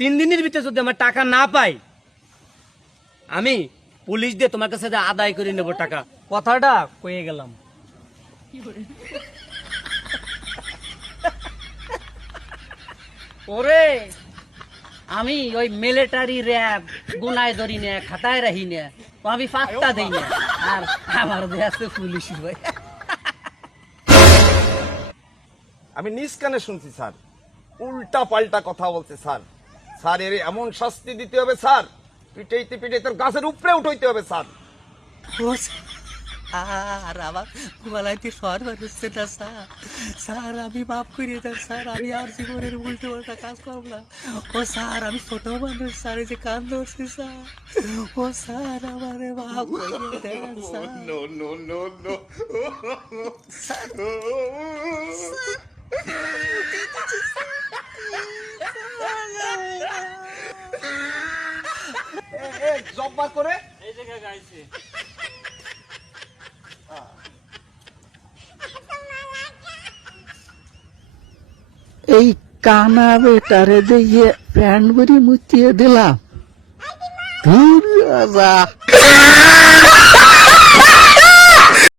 3 দিনের ভিতরে যদি আমার টাকা না পাই, আমি পুলিশ দিয়ে তোমার কাছে আদায় করে নেব টাকা। কথাটা কয়ে গেলাম। ওরে আমি ওই মিলিটারি র্যাব গুনায় ধরি না, খাতায় রাখি না, আমি পাত্তা দিই না। আর আমার দেশে পুলিশ ভাই। আমি নিজ কানে শুনছি স্যার, উল্টা পাল্টা কথা বলছে স্যার। স্যার এর এমন শাস্তি দিতে হবে স্যার, পিটাইতে পিটাইতে তোর গাছের উপরে উঠাইতে হবে স্যার। আর আমার গলাইতে স্বর হচ্ছে না স্যার। স্যার আমি মাফ করে দেন স্যার, আমি আর জীবনের উল্টো পাল্টা কাজ করব না। ও স্যার আমি ছোট মানুষ স্যার, এই যে কান ধরছি স্যার। ও স্যার আমারে মাফ করে দেন স্যার। জব্বা করে এই জায়গায় গাইছে। এই কানা বেটারে দিয়ে প্যান্ট ভরি মুতিয়ে দিলাম। ধুর রাজা।